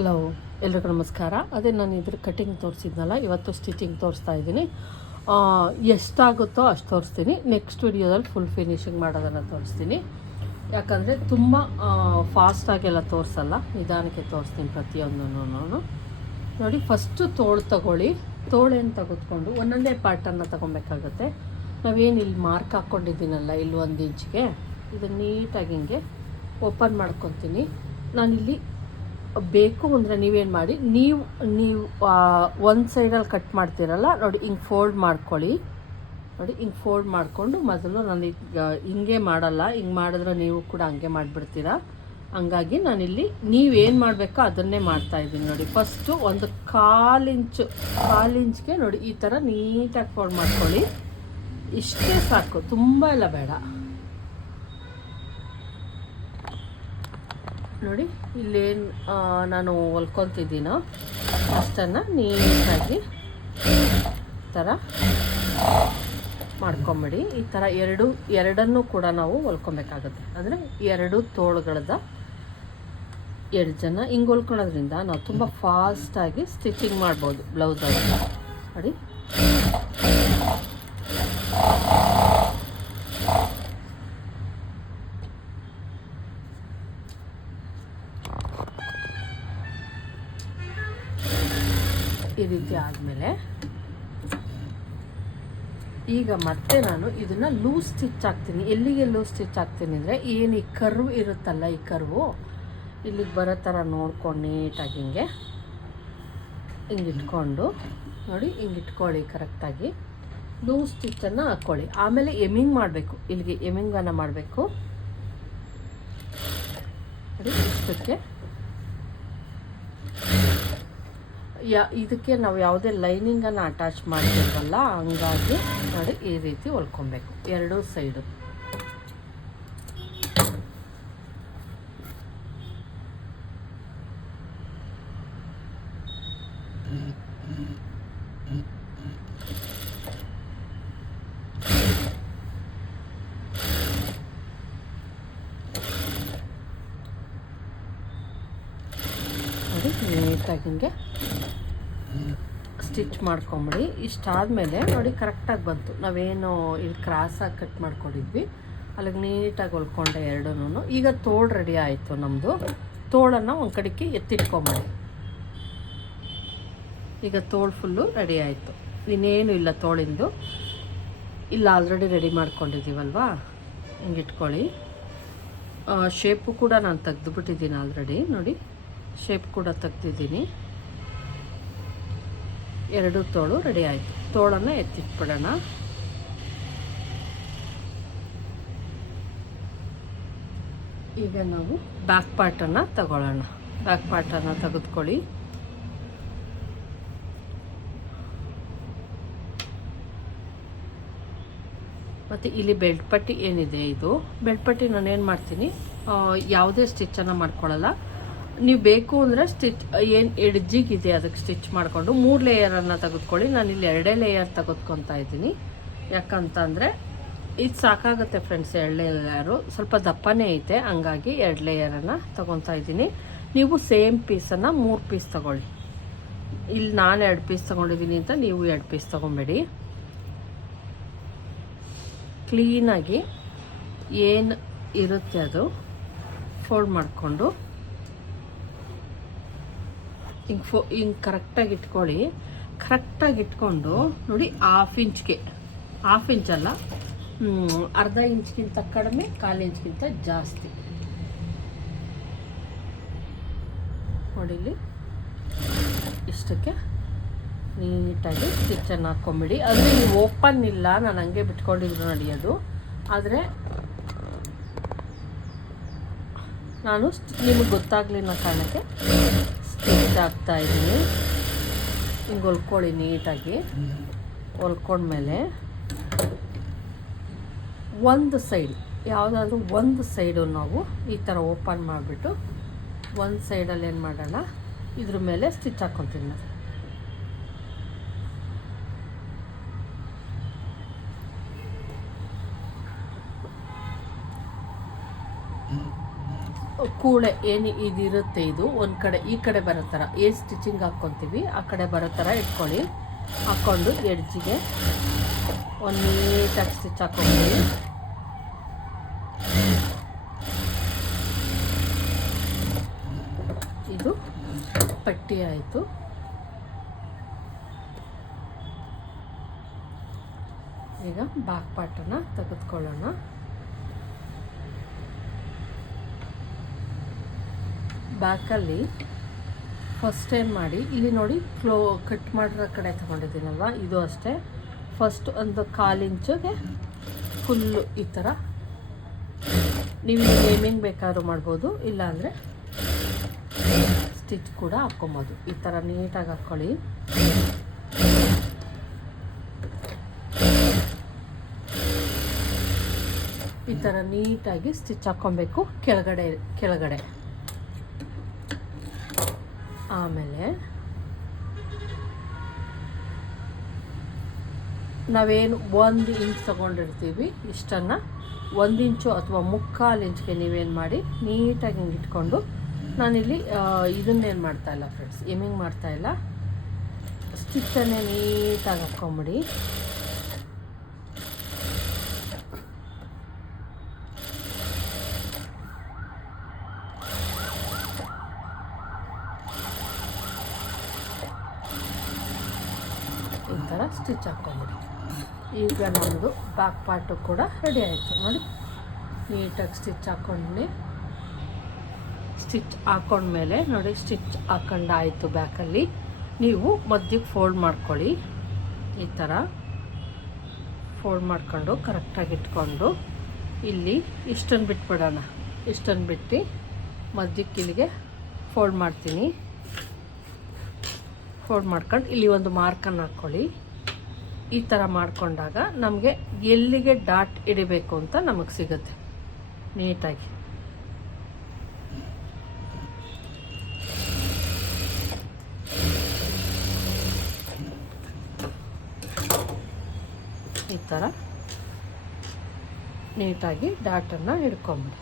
Hello, ಎಲ್ರಿಗೂ ನಮಸ್ಕಾರ. ಅದೇ ನಾನು ಇದ್ರ ಕಟಿಂಗ್ ತೋರಿಸಿದ್ನಲ್ಲ, ಇವತ್ತು ಸ್ಟಿಚಿಂಗ್ ತೋರಿಸ್ತಾ ಇದ್ದೀನಿ. ಎಷ್ಟಾಗುತ್ತೋ ಅಷ್ಟು ತೋರಿಸ್ತೀನಿ. ನೆಕ್ಸ್ಟ್ ವಿಡಿಯೋದಲ್ಲಿ ಫುಲ್ ಫಿನಿಶಿಂಗ್ ಮಾಡೋದನ್ನು ತೋರಿಸ್ತೀನಿ. ಯಾಕಂದರೆ ತುಂಬ ಫಾಸ್ಟಾಗೆಲ್ಲ ತೋರಿಸಲ್ಲ, ನಿಧಾನಕ್ಕೆ ತೋರಿಸ್ತೀನಿ ಪ್ರತಿಯೊಂದನ್ನು. ನೋಡಿ, ಫಸ್ಟು ತೋಳು ತಗೊಳ್ಳಿ. ತೋಳೇನು ತೆಗೆದುಕೊಂಡು ಒಂದೊಂದೇ ಪಾರ್ಟನ್ನು ತೊಗೊಬೇಕಾಗುತ್ತೆ. ನಾವೇನು ಇಲ್ಲಿ ಮಾರ್ಕ್ ಹಾಕ್ಕೊಂಡಿದ್ದೀನಲ್ಲ, ಇಲ್ಲಿ 1 ಇಂಚಿಗೆ, ಇದನ್ನು ನೀಟಾಗಿ ಹಿಂಗೆ ಓಪನ್ ಮಾಡ್ಕೊತೀನಿ. ನಾನಿಲ್ಲಿ ಬೇಕು ಅಂದರೆ ನೀವೇನು ಮಾಡಿ, ನೀವು ಒಂದು ಸೈಡಲ್ಲಿ ಕಟ್ ಮಾಡ್ತೀರಲ್ಲ, ನೋಡಿ ಹಿಂಗೆ ಫೋಲ್ಡ್ ಮಾಡ್ಕೊಳ್ಳಿ. ನೋಡಿ ಹಿಂಗೆ ಫೋಲ್ಡ್ ಮಾಡಿಕೊಂಡು ಮೊದಲು ನಾನು ಹಿಂಗೆ ಮಾಡಲ್ಲ, ಹಿಂಗೆ ಮಾಡಿದ್ರೆ ನೀವು ಕೂಡ ಹಂಗೆ ಮಾಡಿಬಿಡ್ತೀರಾ. ಹಂಗಾಗಿ ನಾನಿಲ್ಲಿ ನೀವೇನು ಮಾಡಬೇಕೋ ಅದನ್ನೇ ಮಾಡ್ತಾಯಿದ್ದೀನಿ. ನೋಡಿ, ಫಸ್ಟು ಒಂದು ಕಾಲು ಇಂಚ್ಗೆ ನೋಡಿ ಈ ಥರ ನೀಟಾಗಿ ಫೋಲ್ಡ್ ಮಾಡ್ಕೊಳ್ಳಿ. ಇಷ್ಟೇ ಸಾಕು, ತುಂಬ ಎಲ್ಲ ಬೇಡ. ನೋಡಿ, ಇಲ್ಲೇನು ನಾನು ಹೊಲ್ಕೊತಿದ್ದೀನೋ ಅಷ್ಟನ್ನು ನೀಟಾಗಿ ಈ ಥರ ಮಾಡ್ಕೊಂಬಿಡಿ. ಈ ಥರ ಎರಡನ್ನೂ ಕೂಡ ನಾವು ಹೊಲ್ಕೊಬೇಕಾಗುತ್ತೆ. ಅಂದರೆ 2 ತೋಳುಗಳದ ಎಡ್ಜನ್ನು ಹಿಂಗೆ ಹೊಲ್ಕೊಳೋದ್ರಿಂದ ನಾವು ತುಂಬ ಫಾಸ್ಟಾಗಿ ಸ್ಟಿಚಿಂಗ್ ಮಾಡ್ಬೋದು ಬ್ಲೌಸಲ್ಲಿ. ನೋಡಿ, ಈ ರೀತಿ ಆದಮೇಲೆ ಈಗ ಮತ್ತೆ ನಾನು ಇದನ್ನು ಲೂಸ್ ಸ್ಟಿಚ್ ಹಾಕ್ತೀನಿ. ಎಲ್ಲಿಗೆ ಲೂಸ್ ಸ್ಟಿಚ್ ಹಾಕ್ತೀನಿ ಅಂದರೆ, ಏನು ಈ ಕರ್ವ್ ಇರುತ್ತಲ್ಲ, ಈ ಕರ್ವು ಇಲ್ಲಿಗೆ ಬರೋ ಥರ ನೋಡ್ಕೊಂಡು ನೀಟಾಗಿ ಹಿಂಗೆ ಇಟ್ಕೊಂಡು, ನೋಡಿ ಹಿಂಗೆ ಇಟ್ಕೊಳ್ಳಿ. ಕರೆಕ್ಟಾಗಿ ಲೂಸ್ ಸ್ಟಿಚ್ಚನ್ನು ಹಾಕ್ಕೊಳ್ಳಿ. ಆಮೇಲೆ ಎಮಿಂಗ್ ಮಾಡಬೇಕು, ಇಲ್ಲಿಗೆ ಎಮಿಂಗನ್ನು ಮಾಡಬೇಕು. ನೋಡಿ, ಇಷ್ಟಕ್ಕೆ ಇದಕ್ಕೆ ನಾವು ಯಾವುದೇ ಲೈನಿಂಗನ್ನು ಅಟ್ಯಾಚ್ ಮಾಡ್ತಿರ್ವಲ್ಲ, ಹಂಗಾಗಿ ನೋಡಿ ಈ ರೀತಿ ಹೊಲ್ಕೊಬೇಕು 2 ಸೈಡು. ನೋಡಿ, ನೀಟಾಗಿ ಹಿಂಗೆ ಸ್ಟಿಚ್ ಮಾಡ್ಕೊಂಬಿಡಿ. ಇಷ್ಟಾದಮೇಲೆ ನೋಡಿ ಕರೆಕ್ಟಾಗಿ ಬಂತು. ನಾವೇನು ಇಲ್ಲಿ ಕ್ರಾಸಾಗಿ ಕಟ್ ಮಾಡ್ಕೊಂಡಿದ್ವಿ, ಅಲ್ಲಿಗೆ ನೀಟಾಗಿ ಹೊಲ್ಕೊಂಡೆ 2. ಈಗ ತೋಳು ರೆಡಿ ಆಯಿತು ನಮ್ಮದು. ತೋಳನ್ನು ಒಂದು ಕಡೆಗೆ ಎತ್ತಿಟ್ಕೊಂಬಿಡಿ. ಈಗ ತೋಳು ಫುಲ್ಲು ರೆಡಿ ಆಯಿತು. ಇನ್ನೇನು ಇಲ್ಲ ತೋಳಿಂದು. ಇಲ್ಲ ಆಲ್ರೆಡಿ ರೆಡಿ ಮಾಡ್ಕೊಂಡಿದ್ದೀವಲ್ವಾ, ಹಿಂಗೆ ಇಟ್ಕೊಳ್ಳಿ. ಶೇಪು ಕೂಡ ನಾನು ತೆಗೆದುಬಿಟ್ಟಿದ್ದೀನಿ ಆಲ್ರೆಡಿ. ನೋಡಿ, ಶೇಪ್ ಕೂಡ ತೆಗ್ದಿದ್ದೀನಿ. 2 ತೋಳು ರೆಡಿ ಆಯಿತು. ತೋಳನ್ನು ಎತ್ತಿಟ್ಬಿಡೋಣ. ಈಗ ನಾವು ಬ್ಯಾಕ್ ಪಾರ್ಟನ್ನು ತಗೊಳ್ಳೋಣ. ಬ್ಯಾಕ್ ಪಾರ್ಟನ್ನು ತೆಗೆದುಕೊಳ್ಳಿ. ಮತ್ತು ಇಲ್ಲಿ ಬೆಲ್ಟ್ ಪಟ್ಟಿ ಏನಿದೆ, ಇದು ಬೆಲ್ಟ್ ಪಟ್ಟಿ ನಾನೇನು ಮಾಡ್ತೀನಿ, ಯಾವುದೇ ಸ್ಟಿಚ್ಚನ್ನು ಮಾಡ್ಕೊಳ್ಳಲ್ಲ. ನೀವು ಬೇಕು ಅಂದರೆ ಏನು ಎಡ್ಜಿಗಿದೆ ಅದಕ್ಕೆ ಸ್ಟಿಚ್ ಮಾಡಿಕೊಂಡು 3 ಲೇಯರನ್ನು ತೆಗೆದುಕೊಳ್ಳಿ. ನಾನಿಲ್ಲಿ 2 ಲೇಯರ್ ತೆಗೆದುಕೊತಾ ಇದ್ದೀನಿ. ಯಾಕಂತಂದರೆ ಇದು ಸಾಕಾಗುತ್ತೆ ಫ್ರೆಂಡ್ಸ್. 2 ಲೇಯರು ಸ್ವಲ್ಪ ದಪ್ಪನೇ ಐತೆ, ಹಂಗಾಗಿ 2 ಲೇಯರನ್ನು ತೊಗೊತಾ ಇದ್ದೀನಿ. ನೀವು ಸೇಮ್ ಪೀಸನ್ನು 3 ಪೀಸ್ ತೊಗೊಳ್ಳಿ. ಇಲ್ಲಿ ನಾನು 2 ಪೀಸ್ ತೊಗೊಂಡಿದ್ದೀನಿ ಅಂತ ನೀವು 2 ಪೀಸ್ ತೊಗೊಬೇಡಿ. ಕ್ಲೀನಾಗಿ ಏನು ಇರುತ್ತೆ ಅದು ಫೋಲ್ಡ್ ಮಾಡಿಕೊಂಡು ಹಿಂಗೆ ಕರೆಕ್ಟಾಗಿ ಇಟ್ಕೊಳ್ಳಿ. ಕರೆಕ್ಟಾಗಿ ಇಟ್ಕೊಂಡು ನೋಡಿ, ಹಾಫ್ ಇಂಚಲ್ಲ, ಅರ್ಧ ಇಂಚ್ಗಿಂತ ಕಡಿಮೆ, 1/4 ಇಂಚ್ಗಿಂತ ಜಾಸ್ತಿ. ನೋಡಿಲಿ, ಇಷ್ಟಕ್ಕೆ ನೀಟಾಗಿ ಸ್ಟಿಚ್ಚನ್ನು ಹಾಕ್ಕೊಂಬಿಡಿ. ಆದರೆ ನೀವು ಓಪನ್ ಇಲ್ಲ, ನಾನು ಹಂಗೆ ಬಿಟ್ಕೊಂಡಿದ್ರು ನಡೆಯೋದು. ಆದರೆ ನಾನು ನಿಮಗೆ ಗೊತ್ತಾಗಲಿಲ್ಲ ಕಾರಣಕ್ಕೆ ಸ್ಟಿಚ್ ಹಾಕ್ತಾಯಿದ್ದೀನಿ. ಹಿಂಗೆ ಹೊಲ್ಕೊಳ್ಳಿ ನೀಟಾಗಿ. ಹೊಲ್ಕೊಂಡ್ಮೇಲೆ ಒಂದು ಸೈಡ್, ಯಾವುದಾದ್ರೂ ಒಂದು ಸೈಡು ನಾವು ಈ ಥರ ಓಪನ್ ಮಾಡಿಬಿಟ್ಟು ಒಂದು ಸೈಡಲ್ಲಿ ಏನು ಮಾಡೋಣ, ಇದ್ರ ಮೇಲೆ ಸ್ಟಿಚ್ ಹಾಕ್ಕೊತೀನಿ ನಾನು. ಕೂಳೆ ಏನು ಇದಿರುತ್ತೆ ಇದು ಒಂದು ಕಡೆ ಈ ಕಡೆ ಬರೋ ಥರ ಏನು ಸ್ಟಿಚಿಂಗ್ ಹಾಕ್ಕೊತೀವಿ ಆ ಕಡೆ ಬರೋ ಥರ ಇಟ್ಕೊಳ್ಳಿ. ಹಾಕ್ಕೊಂಡು ಎಡ್ಜಿಗೆ ಒಂದು ನೀಟಾಗಿ ಸ್ಟಿಚ್ ಹಾಕ್ಕೊಂಡ್ವಿ. ಇದು ಪಟ್ಟಿ ಆಯಿತು. ಈಗ ಬ್ಯಾಕ್ ಪಾರ್ಟನ್ನು ತೆಗೆದುಕೊಳ್ಳೋಣ. ಬ್ಯಾಕಲ್ಲಿ ಫಸ್ಟ್ ಏನು ಮಾಡಿ, ಇಲ್ಲಿ ನೋಡಿ ಕಟ್ ಮಾಡಿರೋ ಕಡೆ ತೊಗೊಂಡಿದ್ದೀನಲ್ವ, ಇದು ಅಷ್ಟೇ. ಫಸ್ಟ್ ಒಂದು 1/4 ಇಂಚಿಗೆ ಫುಲ್ಲು ಈ ಥರ ನೀವು ನೇಮಿಂಗ್ ಬೇಕಾದ್ರೂ ಮಾಡ್ಬೋದು, ಇಲ್ಲಾಂದರೆ ಸ್ಟಿಚ್ ಕೂಡ ಹಾಕ್ಕೊಬೋದು. ಈ ಥರ ನೀಟಾಗಿ ಹಾಕ್ಕೊಳ್ಳಿ. ಈ ಥರ ನೀಟಾಗಿ ಸ್ಟಿಚ್ ಹಾಕ್ಕೊಬೇಕು ಕೆಳಗಡೆ. ಆಮೇಲೆ ನಾವೇನು 1 ಇಂಚ್ ತೊಗೊಂಡಿರ್ತೀವಿ ಇಷ್ಟನ್ನು 1 ಇಂಚು ಅಥವಾ 3/4 ಇಂಚ್ಗೆ ನೀವೇನು ಮಾಡಿ ನೀಟಾಗಿ ಹಿಂಗೆ ಇಟ್ಕೊಂಡು, ನಾನಿಲ್ಲಿ ಇದನ್ನೇನು ಮಾಡ್ತಾಯಿಲ್ಲ ಫ್ರೆಂಡ್ಸ್, ಎಮ್ಮಿಂಗ್ ಮಾಡ್ತಾಯಿಲ್ಲ, ಸ್ಟಿಚ್ಚನ್ನೇ ನೀಟಾಗಿ ಹಾಕ್ಕೊಂಬಿಡಿ. ಈ ಥರ ಸ್ಟಿಚ್ ಹಾಕ್ಕೊಂಬಿಡಿ. ಈಗ ನಮ್ಮದು ಬ್ಯಾಕ್ ಪಾರ್ಟು ಕೂಡ ರೆಡಿ ಆಯಿತು ನೋಡಿ. ನೀಟಾಗಿ ಸ್ಟಿಚ್ ಹಾಕ್ಕೊಂಡು ಸ್ಟಿಚ್ ಹಾಕ್ಕೊಂಡ್ಮೇಲೆ ನೋಡಿ, ಸ್ಟಿಚ್ ಹಾಕ್ಕೊಂಡಾಯಿತು. ಬ್ಯಾಕಲ್ಲಿ ನೀವು ಮಧ್ಯಕ್ಕೆ ಫೋಲ್ಡ್ ಮಾಡ್ಕೊಳ್ಳಿ. ಈ ಥರ ಫೋಲ್ಡ್ ಮಾಡ್ಕೊಂಡು ಕರೆಕ್ಟಾಗಿ ಇಟ್ಕೊಂಡು ಇಲ್ಲಿ ಇಷ್ಟನ್ನು ಬಿಟ್ಬಿಡೋಣ. ಇಷ್ಟನ್ನು ಬಿಟ್ಟು ಮಧ್ಯಕ್ಕೆ ಇಲ್ಲಿಗೆ ಫೋಲ್ಡ್ ಮಾಡ್ತೀನಿ. ಫೋಲ್ಡ್ ಮಾಡ್ಕೊಂಡು ಇಲ್ಲಿ ಒಂದು ಮಾರ್ಕನ್ನು ಹಾಕ್ಕೊಳ್ಳಿ. ಈ ಥರ ಮಾಡಿಕೊಂಡಾಗ ನಮಗೆ ಎಲ್ಲಿಗೆ ಡಾಟ್ ಹಿಡಿಬೇಕು ಅಂತ ನಮಗೆ ಸಿಗುತ್ತೆ ನೀಟಾಗಿ. ಈ ಥರ ನೀಟಾಗಿ ಡಾಟನ್ನು ಹಿಡ್ಕೊಂಬಿಡಿ.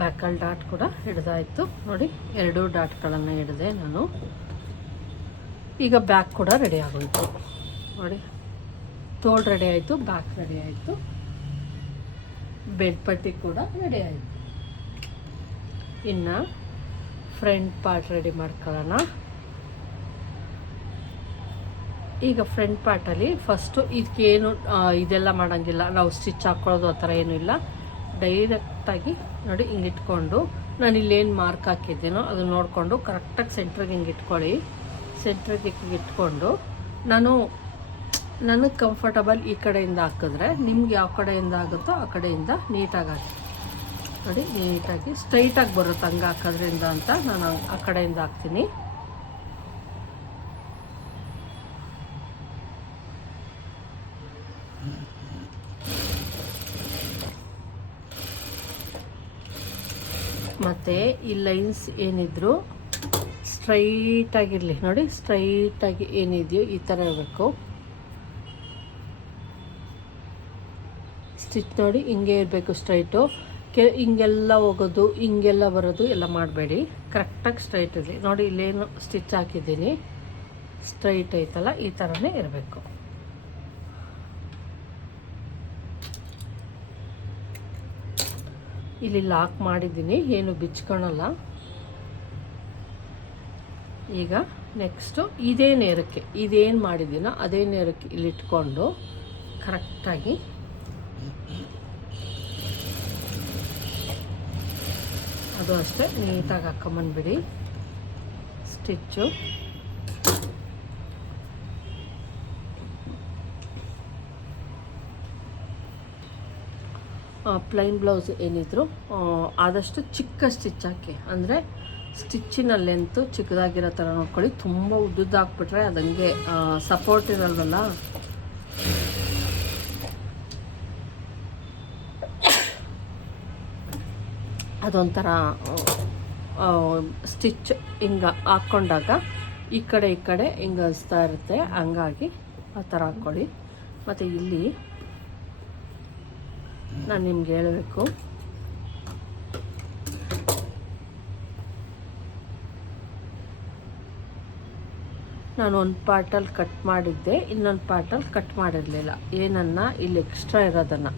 ಬ್ಯಾಕಲ್ಲಿ ಡಾಟ್ ಕೂಡ ಹಿಡ್ದಾಯಿತು ನೋಡಿ. 2 ಡಾಟ್ಗಳನ್ನು ಹಿಡಿದೆ ನಾನು. ಈಗ ಬ್ಯಾಕ್ ಕೂಡ ರೆಡಿ ಆಗೋಯಿತು ನೋಡಿ. ತೋಳು ರೆಡಿ ಆಯಿತು, ಬ್ಯಾಕ್ ರೆಡಿ ಆಯಿತು, ಬೆಡ್ ಪಟ್ಟಿ ಕೂಡ ರೆಡಿ ಆಯಿತು. ಇನ್ನು ಫ್ರಂಟ್ ಪಾರ್ಟ್ ರೆಡಿ ಮಾಡ್ಕೊಳ್ಳೋಣ. ಈಗ ಫ್ರಂಟ್ ಪಾರ್ಟಲ್ಲಿ ಫಸ್ಟು ಇದಕ್ಕೇನು ಇದೆಲ್ಲ ಮಾಡೋಂಗಿಲ್ಲ, ನಾವು ಸ್ಟಿಚ್ ಹಾಕ್ಕೊಳ್ಳೋದು ಆ ಥರ ಏನೂ ಇಲ್ಲ. ಡೈರೆಕ್ಟಾಗಿ ನೋಡಿ ಹಿಂಗೆ ಇಟ್ಕೊಂಡು, ನಾನು ಇಲ್ಲೇನು ಮಾರ್ಕ್ ಹಾಕಿದ್ದೀನೋ ಅದು ನೋಡಿಕೊಂಡು ಕರೆಕ್ಟಾಗಿ ಸೆಂಟ್ರಿಗೆ ಹಿಂಗೆ ಇಟ್ಕೊಳ್ಳಿ. ಸೆಂಟ್ರಿಗೆ ಇಟ್ಕೊಂಡು ನನಗೆ ಕಂಫರ್ಟಬಲ್ ಈ ಕಡೆಯಿಂದ ಹಾಕಿದ್ರೆ, ನಿಮ್ಗೆ ಯಾವ ಕಡೆಯಿಂದ ಆಗುತ್ತೋ ಆ ಕಡೆಯಿಂದ ನೀಟಾಗಿ ಹಾಕಿ ನೋಡಿ. ನೀಟಾಗಿ ಸ್ಟ್ರೈಟಾಗಿ ಬರುತ್ತೆ ಹಂಗೆ ಹಾಕೋದ್ರಿಂದ ಅಂತ ನಾನು ಆ ಕಡೆಯಿಂದ ಹಾಕ್ತೀನಿ. ಮತ್ತು ಈ ಲೈನ್ಸ್ ಏನಿದ್ರು ಸ್ಟ್ರೈಟಾಗಿರಲಿ ನೋಡಿ. ಸ್ಟ್ರೈಟಾಗಿ ಏನಿದೆಯೋ ಈ ಥರ ಇರಬೇಕು. ಸ್ಟಿಚ್ ನೋಡಿ ಹಿಂಗೆ ಇರಬೇಕು ಸ್ಟ್ರೈಟು. ಹಿಂಗೆಲ್ಲ ಹೋಗೋದು ಹಿಂಗೆಲ್ಲ ಬರೋದು ಎಲ್ಲ ಮಾಡಬೇಡಿ. ಕರೆಕ್ಟಾಗಿ ಸ್ಟ್ರೈಟ್ ಇರಲಿ ನೋಡಿ. ಇಲ್ಲೇನು ಸ್ಟಿಚ್ ಹಾಕಿದ್ದೀನಿ ಸ್ಟ್ರೈಟ್ ಐತಲ್ಲ, ಈ ಥರನೇ ಇರಬೇಕು. ಇಲ್ಲಿ ಲಾಕ್ ಮಾಡಿದ್ದೀನಿ, ಏನು ಬಿಚ್ಕೊಳಲ್ಲ. ಈಗ ನೆಕ್ಸ್ಟು ಇದೇ ನೇರಕ್ಕೆ ಇದೇನು ಮಾಡಿದ್ದೀನೋ ಅದೇ ನೇರಕ್ಕೆ ಇಲ್ಲಿಟ್ಕೊಂಡು ಕರೆಕ್ಟಾಗಿ ಅದು ಅಷ್ಟೇ ನೀಟಾಗಿ ಹಾಕ್ಕೊಂಬಂದ್ಬಿಡಿ ಸ್ಟಿಚ್ಚು. ಪ್ಲೈನ್ ಬ್ಲೌಸ್ ಏನಿದ್ರು ಆದಷ್ಟು ಚಿಕ್ಕ ಸ್ಟಿಚ್ ಹಾಕಿ, ಅಂದರೆ ಸ್ಟಿಚ್ಚಿನ ಲೆಂತು ಚಿಕ್ಕದಾಗಿರೋ ಥರ ನೋಡ್ಕೊಳ್ಳಿ. ತುಂಬ ಉದ್ದುದ್ದು ಹಾಕ್ಬಿಟ್ರೆ ಅದಂಗೆ ಸಪೋರ್ಟ್ ಇರಲ್ವಲ್ಲ, ಅದೊಂಥರ ಸ್ಟಿಚ್ ಹಿಂಗೆ ಹಾಕ್ಕೊಂಡಾಗ ಈ ಕಡೆ ಹಿಂಗೆ ಅನಿಸ್ತಾ ಇರುತ್ತೆ, ಹಂಗಾಗಿ ಆ ಥರ ಹಾಕ್ಕೊಳ್ಳಿ. ಮತ್ತು ಇಲ್ಲಿ ನಾನು ನಿಮ್ಗೆ ಹೇಳಬೇಕು, ನಾನು ಒಂದು ಪಾರ್ಟಲ್ಲಿ ಕಟ್ ಮಾಡಿದ್ದೆ, ಇನ್ನೊಂದು ಪಾರ್ಟಲ್ಲಿ ಕಟ್ ಮಾಡಿರಲಿಲ್ಲ. ಏನನ್ನ ಇಲ್ಲಿ ಎಕ್ಸ್ಟ್ರಾ ಇರೋದನ್ನು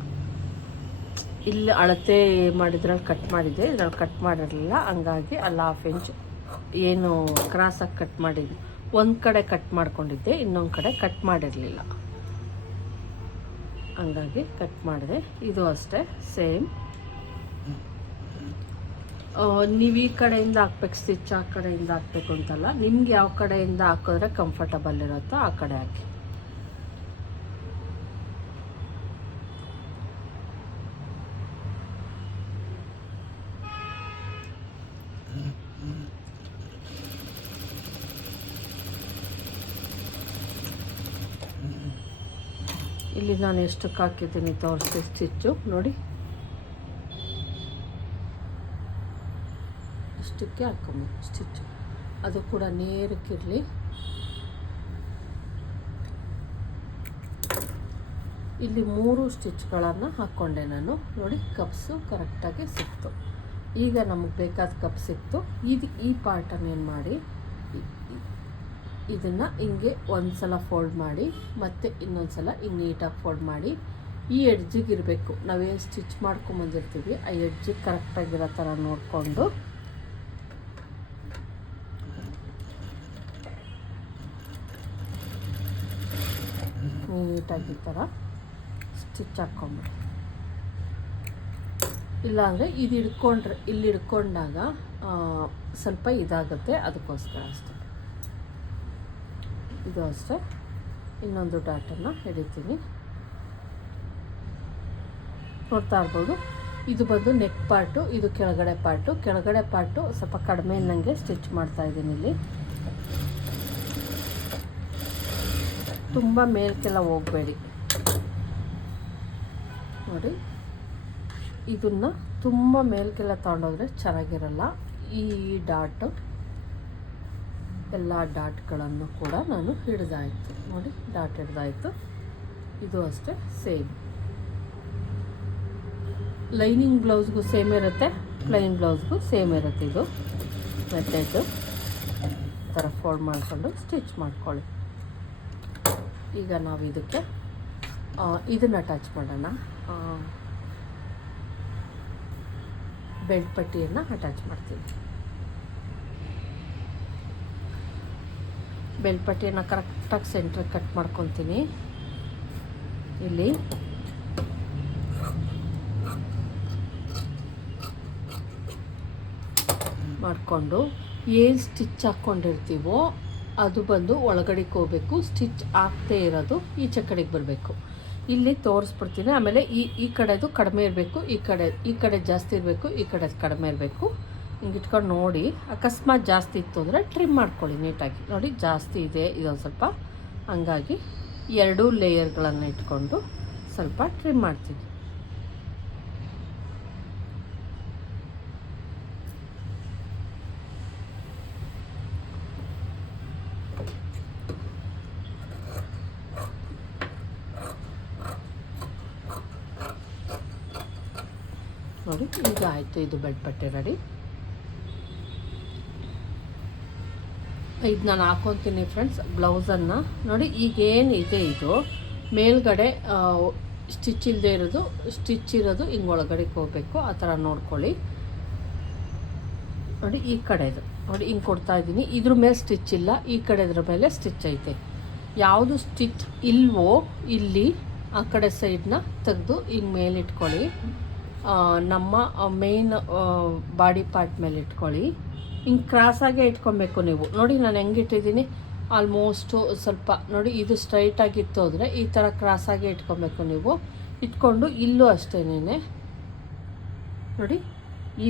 ಇಲ್ಲಿ ಅಳತೆ ಮಾಡಿದ್ರಲ್ಲಿ ಕಟ್ ಮಾಡಿದ್ದೆ, ಇದ್ರಲ್ಲಿ ಕಟ್ ಮಾಡಿರಲಿಲ್ಲ. ಹಂಗಾಗಿ ಅಲ್ಲಿ 1/2 ಇಂಚ್ ಏನು ಕ್ರಾಸಾಗಿ ಕಟ್ ಮಾಡಿದ್ದೆ, ಒಂದು ಕಡೆ ಕಟ್ ಮಾಡ್ಕೊಂಡಿದ್ದೆ, ಇನ್ನೊಂದು ಕಡೆ ಕಟ್ ಮಾಡಿರಲಿಲ್ಲ, ಹಂಗಾಗಿ ಕಟ್ ಮಾಡಿದೆ. ಇದು ಅಷ್ಟೇ ಸೇಮ್. ನೀವು ಈ ಕಡೆಯಿಂದ ಹಾಕ್ಬೇಕು ಸ್ಟಿಚ್, ಆ ಕಡೆಯಿಂದ ಹಾಕ್ಬೇಕು ಅಂತಲ್ಲ, ನಿಮ್ಗೆ ಯಾವ ಕಡೆಯಿಂದ ಹಾಕಿದ್ರೆ ಕಂಫರ್ಟಬಲ್ ಇರುತ್ತೋ ಆ ಕಡೆ ಹಾಕಿ. ಇಲ್ಲಿ ನಾನು ಎಷ್ಟಕ್ಕೆ ಹಾಕಿದ್ದೀನಿ ತೋರಿಸಿ ಸ್ಟಿಚ್ಚು ನೋಡಿ, ಇಷ್ಟಕ್ಕೆ ಹಾಕ್ಕೊಂಬೋದು ಸ್ಟಿಚ್ಚು. ಅದು ಕೂಡ ನೇರಕ್ಕಿರಲಿ. ಇಲ್ಲಿ 3 ಸ್ಟಿಚ್ಗಳನ್ನು ಹಾಕ್ಕೊಂಡೆ ನಾನು ನೋಡಿ, ಕಪ್ಸು ಕರೆಕ್ಟಾಗಿ ಸಿಕ್ತು. ಈಗ ನಮಗೆ ಬೇಕಾದ ಕಪ್ ಸಿಕ್ತು. ಈ ಪಾರ್ಟನ್ನು ಏನು ಮಾಡಿ, ಇದನ್ನು ಹಿಂಗೆ ಒಂದು ಸಲ ಫೋಲ್ಡ್ ಮಾಡಿ, ಮತ್ತು ಇನ್ನೊಂದು ಸಲ ಹಿಂಗೆ ನೀಟಾಗಿ ಫೋಲ್ಡ್ ಮಾಡಿ, ಈ ಎಡ್ಜಿಗೆ ಇರಬೇಕು. ನಾವೇನು ಸ್ಟಿಚ್ ಮಾಡ್ಕೊಂಬಂದಿರ್ತೀವಿ ಆ ಎಡ್ಜಿಗೆ ಕರೆಕ್ಟಾಗಿರೋ ಥರ ನೋಡಿಕೊಂಡು ನೀಟಾಗಿ ಈ ಥರ ಸ್ಟಿಚ್ ಹಾಕ್ಕೊಂಬಿಡಿ. ಇಲ್ಲಾಂದರೆ ಇದು ಹಿಡ್ಕೊಂಡ್ರೆ, ಇಲ್ಲಿ ಹಿಡ್ಕೊಂಡಾಗ ಸ್ವಲ್ಪ ಇದಾಗುತ್ತೆ, ಅದಕ್ಕೋಸ್ಕರ ಅಷ್ಟೆ. ಇದು ಅಷ್ಟೇ. ಇನ್ನೊಂದು ಡಾಟನ್ನು ಹಿಡಿತೀನಿ, ನೋಡ್ತಾ ಇರ್ಬೋದು. ಇದು ಬಂದು ನೆಕ್ ಪಾರ್ಟು, ಇದು ಕೆಳಗಡೆ ಪಾರ್ಟು ಸ್ವಲ್ಪ ಕಡಿಮೆ ನನಗೆ ಸ್ಟಿಚ್ ಮಾಡ್ತಾಯಿದ್ದೀನಿ. ಇಲ್ಲಿ ತುಂಬ ಮೇಲ್ಕೆಲ್ಲ ಹೋಗಬೇಡಿ ನೋಡಿ, ಇದನ್ನು ತುಂಬ ಮೇಲ್ಕೆಲ್ಲ ತೊಗೊಂಡೋದ್ರೆ ಚೆನ್ನಾಗಿರಲ್ಲ. ಈ ಎಲ್ಲ ಡಾಟ್ಗಳನ್ನು ಕೂಡ ನಾನು ಹಿಡಿದಾಯಿತು ನೋಡಿ, ಡಾಟ್ ಹಿಡ್ದಾಯಿತು. ಇದು ಅಷ್ಟೇ ಸೇಮ್. ಲೈನಿಂಗ್ ಬ್ಲೌಸ್ಗೂ ಸೇಮ್ ಇರುತ್ತೆ, ಪ್ಲೈನ್ ಬ್ಲೌಸ್ಗೂ ಸೇಮ್ ಇರುತ್ತೆ. ಇದು ಮೆಥಡು ಈ ಥರ ಫೋಲ್ಡ್ ಮಾಡಿಕೊಂಡು ಸ್ಟಿಚ್ ಮಾಡ್ಕೊಳ್ಳಿ. ಈಗ ನಾವು ಇದಕ್ಕೆ ಇದನ್ನು ಅಟ್ಯಾಚ್ ಮಾಡೋಣ, ಬೆಲ್ಟ್ ಪಟ್ಟಿಯನ್ನು ಅಟ್ಯಾಚ್ ಮಾಡ್ತೀನಿ. ಬೆಲ್ಟ್ ಪಟ್ಟಿಯನ್ನು ಕರೆಕ್ಟಾಗಿ ಸೆಂಟ್ರಿಗೆ ಕಟ್ ಮಾಡ್ಕೊತೀನಿ. ಇಲ್ಲಿ ಮಾಡಿಕೊಂಡು ಏನು ಸ್ಟಿಚ್ ಹಾಕ್ಕೊಂಡಿರ್ತೀವೋ ಅದು ಬಂದು ಒಳಗಡೆಗೆ ಹೋಗಬೇಕು, ಸ್ಟಿಚ್ ಆಗ್ತೇ ಇರೋದು ಈಚೆ ಕಡೆಗೆ ಬರಬೇಕು. ಇಲ್ಲಿ ತೋರಿಸ್ಬಿಡ್ತೀನಿ. ಆಮೇಲೆ ಈ ಕಡೆದು ಕಡಿಮೆ ಇರಬೇಕು, ಈ ಕಡೆ ಜಾಸ್ತಿ ಇರಬೇಕು, ಈ ಕಡೆ ಕಡಿಮೆ ಇರಬೇಕು. ಹಿಂಗೆ ಇಟ್ಕೊಂಡು ನೋಡಿ, ಅಕಸ್ಮಾತ್ ಜಾಸ್ತಿ ಇತ್ತು ಅಂದರೆ ಟ್ರಿಮ್ ಮಾಡ್ಕೊಳ್ಳಿ ನೀಟಾಗಿ. ನೋಡಿ ಜಾಸ್ತಿ ಇದೆ ಇದೊಂದು ಸ್ವಲ್ಪ, ಹಂಗಾಗಿ 2 ಲೇಯರ್ಗಳನ್ನು ಇಟ್ಕೊಂಡು ಸ್ವಲ್ಪ ಟ್ರಿಮ್ ಮಾಡ್ತೀನಿ. ನೋಡಿ ಈಗ ಆಯಿತು, ಇದು ಬೆಡ್ ಪಟ್ಟೆ ರೆಡಿ. ಇದು ನಾನು ಹಾಕ್ಕೊತೀನಿ ಫ್ರೆಂಡ್ಸ್ ಬ್ಲೌಸನ್ನು. ನೋಡಿ ಈಗೇನಿದೆ ಇದು ಮೇಲ್ಗಡೆ ಸ್ಟಿಚ್ ಇಲ್ಲದೆ ಇರೋದು, ಸ್ಟಿಚ್ ಇರೋದು ಹಿಂಗೆ ಒಳಗಡೆಗೆ ಹೋಗಬೇಕು, ಆ ಥರ ನೋಡ್ಕೊಳ್ಳಿ. ನೋಡಿ ಈ ಕಡೆದು ನೋಡಿ ಹಿಂಗೆ ಕೊಡ್ತಾ ಇದ್ದೀನಿ, ಇದ್ರ ಮೇಲೆ ಸ್ಟಿಚ್ ಇಲ್ಲ, ಈ ಕಡೆದ್ರ ಮೇಲೆ ಸ್ಟಿಚ್ ಐತೆ. ಯಾವುದು ಸ್ಟಿಚ್ ಇಲ್ವೋ ಇಲ್ಲಿ ಆ ಕಡೆ ಸೈಡನ್ನ ತೆಗೆದು ಹಿಂಗೆ ಮೇಲೆ ಇಟ್ಕೊಳ್ಳಿ. ನಮ್ಮ ಮೇನ್ ಬಾಡಿ ಪಾರ್ಟ್ ಮೇಲೆ ಇಟ್ಕೊಳ್ಳಿ. ಹಿಂಗೆ ಕ್ರಾಸಾಗೇ ಇಟ್ಕೊಬೇಕು ನೀವು. ನೋಡಿ ನಾನು ಹೆಂಗೆ ಇಟ್ಟಿದ್ದೀನಿ, ಆಲ್ಮೋಸ್ಟು ಸ್ವಲ್ಪ ನೋಡಿ, ಇದು ಸ್ಟ್ರೈಟಾಗಿತ್ತು ಅಂದರೆ ಈ ಥರ ಕ್ರಾಸಾಗೇ ಇಟ್ಕೊಬೇಕು ನೀವು. ಇಟ್ಕೊಂಡು ಇಲ್ಲೂ ಅಷ್ಟೇನೆ ನೋಡಿ, ಈ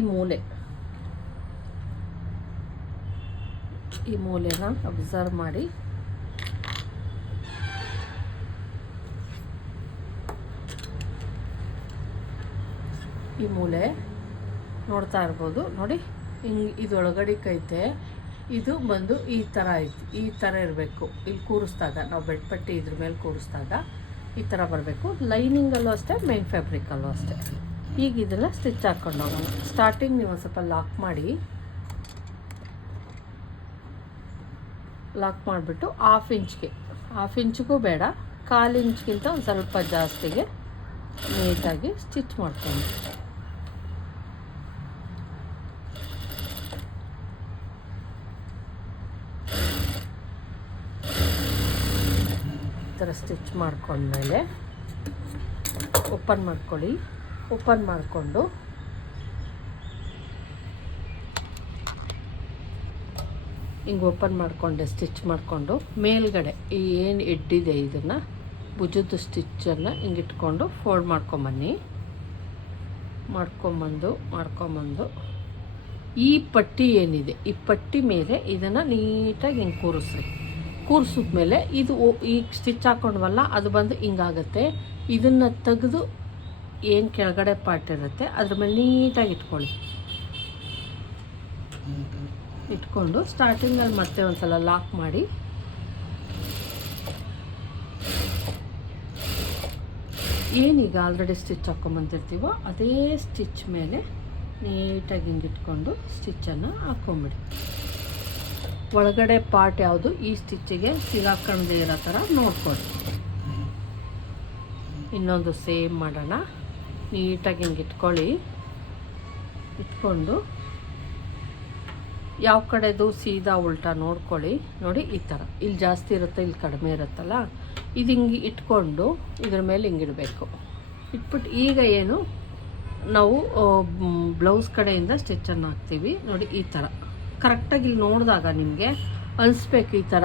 ಮೂಲೆನ ಅಬ್ಸರ್ವ್ ಮಾಡಿ. ಈ ಮೂಲೆ ನೋಡ್ತಾ ಇರ್ಬೋದು ನೋಡಿ, ಹಿಂಗೆ ಇದೊಳಗಡೆ ಕೈತೆ ಇದು ಬಂದು ಈ ಥರ ಐತಿ, ಈ ಥರ ಇರಬೇಕು. ಇಲ್ಲಿ ಕೂರಿಸ್ದಾಗ ನಾವು ಬೆಡ್ ಪಟ್ಟಿ ಇದ್ರ ಮೇಲೆ ಕೂರಿಸ್ದಾಗ ಈ ಥರ ಬರಬೇಕು. ಲೈನಿಂಗಲ್ಲೂ ಅಷ್ಟೇ, ಮೇನ್ ಫ್ಯಾಬ್ರಿಕಲ್ಲೂ ಅಷ್ಟೇ. ಈಗ ಇದೆಲ್ಲ ಸ್ಟಿಚ್ ಹಾಕ್ಕೊಂಡು ಹೋಗೋಣ. ಸ್ಟಾರ್ಟಿಂಗ್ ನೀವು ಒಂದು ಸ್ವಲ್ಪ ಲಾಕ್ ಮಾಡಿಬಿಟ್ಟು ಹಾಫ್ ಇಂಚ್ಗೂ ಬೇಡ, 1/4 ಇಂಚ್ಗಿಂತ ಒಂದು ಸ್ವಲ್ಪ ಜಾಸ್ತಿಗೆ ನೀಟಾಗಿ ಸ್ಟಿಚ್ ಮಾಡ್ಕೊಂಡು ಈ ಥರ ಸ್ಟಿಚ್ ಮಾಡ್ಕೊಂಡ್ಮೇಲೆ ಓಪನ್ ಮಾಡ್ಕೊಳ್ಳಿ. ಓಪನ್ ಮಾಡಿಕೊಂಡು ಹಿಂಗೆ ಓಪನ್ ಮಾಡಿಕೊಂಡೆ, ಸ್ಟಿಚ್ ಮಾಡಿಕೊಂಡು ಮೇಲ್ಗಡೆ ಈ ಏನು ಎಡ್ಡಿದೆ ಇದನ್ನು ಭುಜದ ಸ್ಟಿಚ್ಚನ್ನು ಹಿಂಗೆ ಇಟ್ಕೊಂಡು ಫೋಲ್ಡ್ ಮಾಡ್ಕೊಂಬಂದು ಈ ಪಟ್ಟಿ ಏನಿದೆ ಈ ಪಟ್ಟಿ ಮೇಲೆ ಇದನ್ನು ನೀಟಾಗಿ ಹಿಂಗೆ ಕೂರಿಸಿದ್ಮೇಲೆ ಇದು ಈಗ ಸ್ಟಿಚ್ ಹಾಕ್ಕೊಂಡ್ವಲ್ಲ ಅದು ಬಂದು ಹಿಂಗಾಗುತ್ತೆ. ಇದನ್ನು ತೆಗೆದು ಏನು ಕೆಳಗಡೆ ಪಾರ್ಟ್ ಇರುತ್ತೆ ಅದ್ರ ಮೇಲೆ ನೀಟಾಗಿ ಇಟ್ಕೊಂಡು ಸ್ಟಾರ್ಟಿಂಗಲ್ಲಿ ಮತ್ತೆ ಒಂದು ಸಲ ಲಾಕ್ ಮಾಡಿ ಏನೀಗ ಆಲ್ರೆಡಿ ಸ್ಟಿಚ್ ಹಾಕ್ಕೊಂಬಂತಿರ್ತೀವೋ ಅದೇ ಸ್ಟಿಚ್ ಮೇಲೆ ನೀಟಾಗಿ ಹಿಂಗೆ ಇಟ್ಕೊಂಡು ಸ್ಟಿಚ್ಚನ್ನು ಹಾಕ್ಕೊಂಬಿಡಿ. ಒಳಗಡೆ ಪಾರ್ಟ್ ಯಾವುದು ಈ ಸ್ಟಿಚ್ಚಿಗೆ ಸಿಗಾಕೊಂಡೇ ಇರೋ ಥರ ನೋಡ್ಕೊಳ್ಳಿ. ಇನ್ನೊಂದು ಸೇಮ್ ಮಾಡೋಣ. ನೀಟಾಗಿ ಹಿಂಗೆ ಇಟ್ಕೊಂಡು ಯಾವ ಕಡೆದು ಸೀದಾ ಉಲ್ಟಾ ನೋಡ್ಕೊಳ್ಳಿ. ನೋಡಿ ಈ ಥರ ಇಲ್ಲಿ ಜಾಸ್ತಿ ಇರುತ್ತೆ, ಇಲ್ಲಿ ಕಡಿಮೆ ಇರುತ್ತಲ್ಲ, ಇದು ಹಿಂಗೆ ಇಟ್ಕೊಂಡು ಇದ್ರ ಮೇಲೆ ಹಿಂಗೆ ಇಡಬೇಕು. ಇಟ್ಬಿಟ್ಟು ಈಗ ಏನು ನಾವು ಬ್ಲೌಸ್ ಕಡೆಯಿಂದ ಸ್ಟಿಚ್ಚನ್ನು ಹಾಕ್ತೀವಿ ನೋಡಿ. ಈ ಥರ ಕರೆಕ್ಟಾಗಿ ಇಲ್ಲಿ ನೋಡಿದಾಗ ನಿಮಗೆ ಅನಿಸ್ಬೇಕು, ಈ ಥರ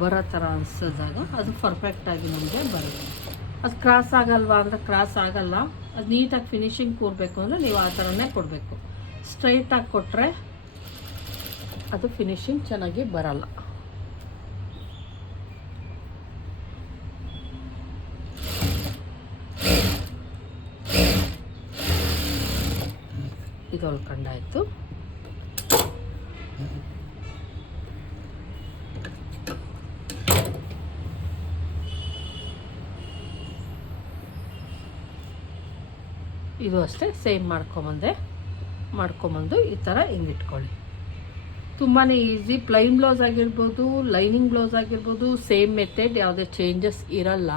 ಬರೋ ಥರ ಅನಿಸಿದಾಗ ಅದು ಪರ್ಫೆಕ್ಟಾಗಿ ನಮಗೆ ಬರುತ್ತೆ. ಅದು ಕ್ರಾಸ್ ಆಗಲ್ವಾ ಅಂದರೆ ಕ್ರಾಸ್ ಆಗಲ್ಲ. ಅದು ನೀಟಾಗಿ ಫಿನಿಶಿಂಗ್ ಕೂರಬೇಕು ಅಂದರೆ ನೀವು ಆ ಥರನೇ ಕೊಡಬೇಕು. ಸ್ಟ್ರೈಟಾಗಿ ಕೊಟ್ಟರೆ ಅದು ಫಿನಿಶಿಂಗ್ ಚೆನ್ನಾಗಿ ಬರಲ್ಲ. ಇದು ಹೊಲ್ಕೊಂಡಾಯ್ತು. ಇದು ಅಷ್ಟೇ ಸೇಮ್ ಮಾಡ್ಕೊಂಬಂದು ಈ ಥರ ಹಿಂಗೆ ಇಟ್ಕೊಳ್ಳಿ. ತುಂಬಾ ಈಸಿ. ಪ್ಲೈನ್ ಬ್ಲೌಸ್ ಆಗಿರ್ಬೋದು, ಲೈನಿಂಗ್ ಬ್ಲೌಸ್ ಆಗಿರ್ಬೋದು, ಸೇಮ್ ಮೆಥಡ್, ಯಾವುದೇ ಚೇಂಜಸ್ ಇರಲ್ಲ.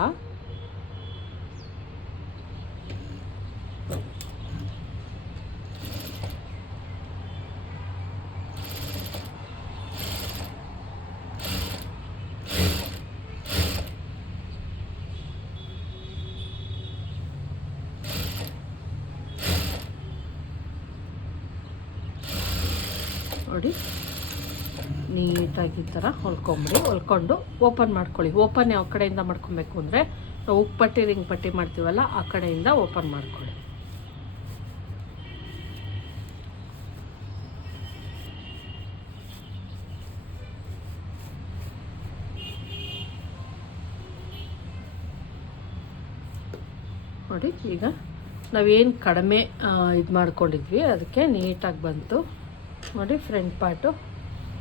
ನೋಡಿ ನೀಟಾಗಿ ಈ ಥರ ಹೊಲ್ಕೊಂಡು ಓಪನ್ ಮಾಡ್ಕೊಳ್ಳಿ. ಓಪನ್ ಯಾವ ಕಡೆಯಿಂದ ಮಾಡ್ಕೊಬೇಕು ಅಂದರೆ ನಾವು ಉಪ್ಪಟ್ಟಿ ರಿಂಗ್ ಪಟ್ಟಿ ಮಾಡ್ತೀವಲ್ಲ ಆ ಕಡೆಯಿಂದ ಓಪನ್ ಮಾಡ್ಕೊಳ್ಳಿ. ನೋಡಿ ಈಗ ನಾವೇನು ಕಡಿಮೆ ಇದು ಮಾಡ್ಕೊಂಡಿದ್ವಿ ಅದಕ್ಕೆ ನೀಟಾಗಿ ಬಂತು ನೋಡಿ. ಫ್ರಂಟ್ ಪಾರ್ಟು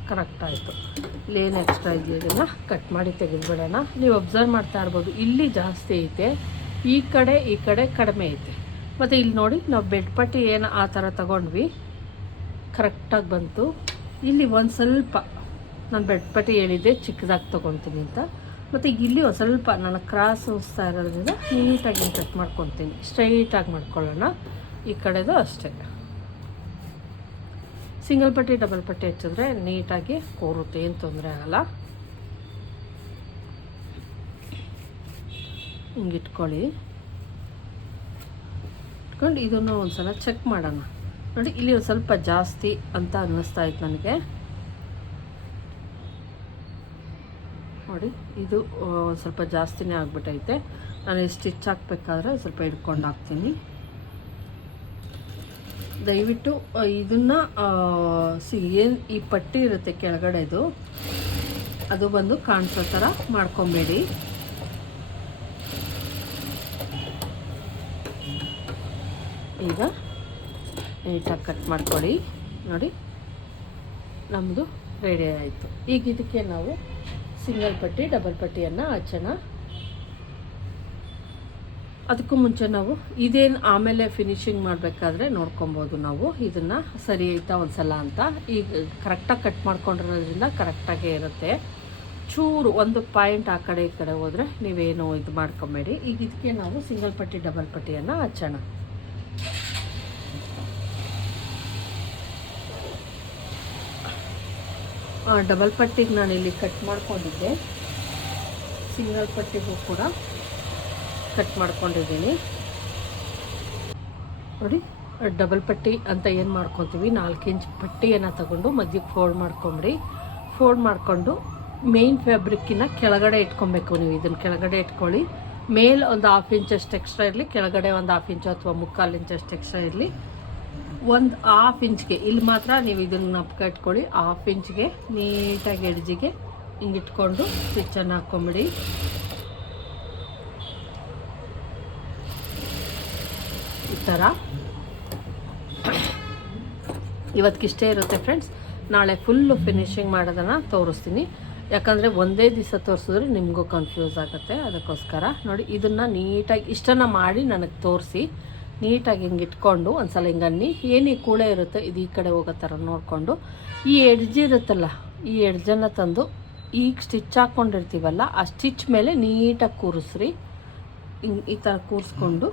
ಕರೆಕ್ಟ್ ಆಯಿತು. ಇಲ್ಲೇನು ಎಕ್ಸ್ಟ್ರಾ ಇದೆಯಲ್ಲ ಕಟ್ ಮಾಡಿ ತೆಗೆದುಬಿಡೋಣ. ನೀವು ಅಬ್ಸರ್ವ್ ಮಾಡ್ತಾ ಇರ್ಬೋದು, ಇಲ್ಲಿ ಜಾಸ್ತಿ ಐತೆ, ಈ ಕಡೆ ಕಡಿಮೆ ಐತೆ. ಮತ್ತು ಇಲ್ಲಿ ನೋಡಿ ನಾವು ಬೆಡ್ ಪಟ್ಟಿ ಏನು ಆ ಥರ ತಗೊಂಡ್ವಿ, ಕರೆಕ್ಟಾಗಿ ಬಂತು. ಇಲ್ಲಿ ಒಂದು ಸ್ವಲ್ಪ ನಾನು ಬೆಡ್ ಪಟ್ಟಿ ಹೇಳಿದ್ದೆ ಚಿಕ್ಕದಾಗಿ ತೊಗೊತೀನಿ ಅಂತ. ಮತ್ತು ಇಲ್ಲಿ ಒಂದು ಸ್ವಲ್ಪ ನಾನು ಕ್ರಾಸ್ ಹೊಸ್ತಾ ಇರೋದ್ರಿಂದ ನೀಟಾಗಿ ಕಟ್ ಮಾಡ್ಕೊತೀನಿ. ಸ್ಟ್ರೈಟಾಗಿ ಮಾಡ್ಕೊಳ್ಳೋಣ. ಈ ಕಡೆದು ಅಷ್ಟೇ. ಸಿಂಗಲ್ ಪಟ್ಟಿ ಡಬಲ್ ಪಟ್ಟಿ ಹಚ್ಚಿದ್ರೆ ನೀಟಾಗಿ ಕೂರುತ್ತೆ, ಏನು ತೊಂದರೆ ಆಗಲ್ಲ. ಹಿಂಗೆ ಇಟ್ಕೊಂಡು ಇದನ್ನು ಒಂದು ಸಲ ಚೆಕ್ ಮಾಡೋಣ. ನೋಡಿ ಇಲ್ಲಿ ಒಂದು ಸ್ವಲ್ಪ ಜಾಸ್ತಿ ಅಂತ ಅನ್ನಿಸ್ತಾ ಇತ್ತು ನನಗೆ. ನೋಡಿ ಇದು ಒಂದು ಸ್ವಲ್ಪ ಜಾಸ್ತಿನೇ ಆಗಿಬಿಟ್ಟೈತೆ. ನಾನು ಸ್ಟಿಚ್ ಹಾಕ್ಬೇಕಾದ್ರೆ ಸ್ವಲ್ಪ ಹಿಡ್ಕೊಂಡು ಹಾಕ್ತೀನಿ. ದಯವಿಟ್ಟು ಇದನ್ನು ಏನು ಈ ಪಟ್ಟಿ ಇರುತ್ತೆ ಕೆಳಗಡೆದು ಅದು ಬಂದು ಕಾಣಿಸೋ ಥರ ಮಾಡ್ಕೊಬೇಡಿ. ಈಗ ನೀಟಾಗಿ ಕಟ್ ಮಾಡ್ಕೊಳ್ಳಿ. ನೋಡಿ ನಮ್ಮದು ರೆಡಿ ಆಯಿತು. ಈಗ ಇದಕ್ಕೆ ನಾವು ಸಿಂಗಲ್ ಪಟ್ಟಿ ಡಬಲ್ ಪಟ್ಟಿಯನ್ನು ಹಚ್ಚೋಣ. ಅದಕ್ಕೂ ಮುಂಚೆ ನಾವು ಇದೇನು ಆಮೇಲೆ ಫಿನಿಶಿಂಗ್ ಮಾಡಬೇಕಾದ್ರೆ ನೋಡ್ಕೊಬೋದು ನಾವು ಇದನ್ನು ಸರಿ ಆಯ್ತಾ ಒಂದ್ಸಲ ಅಂತ. ಈಗ ಕರೆಕ್ಟಾಗಿ ಕಟ್ ಮಾಡ್ಕೊಂಡಿರೋದ್ರಿಂದ ಕರೆಕ್ಟಾಗೇ ಇರುತ್ತೆ. ಚೂರು ಒಂದು ಪಾಯಿಂಟ್ ಆ ಕಡೆ ಈ ಕಡೆ ಹೋದರೆ ನೀವೇನು ಇದು ಮಾಡ್ಕೊಬೇಡಿ. ಈಗ ಇದಕ್ಕೆ ನಾವು ಸಿಂಗಲ್ ಪಟ್ಟಿ ಡಬಲ್ ಪಟ್ಟಿಯನ್ನು ಹಚ್ಚೋಣ. ಡಬಲ್ ಪಟ್ಟಿಗೆ ನಾನು ಇಲ್ಲಿ ಕಟ್ ಮಾಡ್ಕೊಂಡಿದ್ದೆ, ಸಿಂಗಲ್ ಪಟ್ಟಿಗೂ ಕೂಡ ಕಟ್ ಮಾಡ್ಕೊಂಡಿದ್ದೀನಿ. ನೋಡಿ ಡಬಲ್ ಪಟ್ಟಿ ಅಂತ ಏನು ಮಾಡ್ಕೊತೀವಿ, 4 ಇಂಚ್ ಪಟ್ಟಿಯನ್ನು ತಗೊಂಡು ಮಧ್ಯಕ್ಕೆ ಫೋಲ್ಡ್ ಮಾಡ್ಕೊಂಬಿಡಿ. ಫೋಲ್ಡ್ ಮಾಡಿಕೊಂಡು ಮೇನ್ ಫ್ಯಾಬ್ರಿಕ್ಕಿನ ಕೆಳಗಡೆ ಇಟ್ಕೊಬೇಕು. ನೀವು ಇದನ್ನು ಕೆಳಗಡೆ ಇಟ್ಕೊಳ್ಳಿ. ಮೇಲೆ ಒಂದು 1/2 ಇಂಚಷ್ಟು ಎಕ್ಸ್ಟ್ರಾ ಇರಲಿ, ಕೆಳಗಡೆ ಒಂದು 1/2 ಇಂಚು ಅಥವಾ 3/4 ಇಂಚಷ್ಟು ಎಕ್ಸ್ಟ್ರಾ ಇರಲಿ. ಒಂದು 1/2 ಇಂಚ್ಗೆ ಇಲ್ಲಿ ಮಾತ್ರ ನೀವು ಇದನ್ನು ನಪ್ಕ ಇಟ್ಕೊಳ್ಳಿ. 1/2 ಇಂಚ್ಗೆ ನೀಟಾಗಿ ಎಡ್ಜಿಗೆ ಹಿಂಗೆ ಇಟ್ಕೊಂಡು ಸ್ಟಿಚ್ಚನ್ನು ಹಾಕ್ಕೊಂಬಿಡಿ. ಈ ಥರ ಇವತ್ತಿಗಿಷ್ಟೇ ಇರುತ್ತೆ ಫ್ರೆಂಡ್ಸ್. ನಾಳೆ ಫುಲ್ಲು ಫಿನಿಶಿಂಗ್ ಮಾಡೋದನ್ನು ತೋರಿಸ್ತೀನಿ. ಯಾಕಂದರೆ ಒಂದೇ ದಿವಸ ತೋರಿಸಿದ್ರೆ ನಿಮಗೂ ಕನ್ಫ್ಯೂಸ್ ಆಗುತ್ತೆ. ಅದಕ್ಕೋಸ್ಕರ ನೋಡಿ ಇದನ್ನು ನೀಟಾಗಿ ಇಷ್ಟನ್ನು ಮಾಡಿ ನನಗೆ ತೋರಿಸಿ. ನೀಟಾಗಿ ಹಿಂಗೆ ಇಟ್ಕೊಂಡು ಒಂದು ಸಲ ಹಿಂಗೆ ಅನ್ನಿ. ಏನು ಈ ಕೂಳೆ ಇರುತ್ತೆ ಇದು ಈ ಕಡೆ ಹೋಗೋ ಥರ ನೋಡಿಕೊಂಡು ಈ ಎಡ್ಜ್ ಇರುತ್ತಲ್ಲ, ಈ ಎಡ್ಜನ್ನು ತಂದು ಈಗ ಸ್ಟಿಚ್ ಹಾಕ್ಕೊಂಡಿರ್ತೀವಲ್ಲ ಆ ಸ್ಟಿಚ್ ಮೇಲೆ ನೀಟಾಗಿ ಕೂರಿಸ್ರಿ. ಹಿಂಗೆ ಈ ಥರ ಕೂರಿಸ್ಕೊಂಡು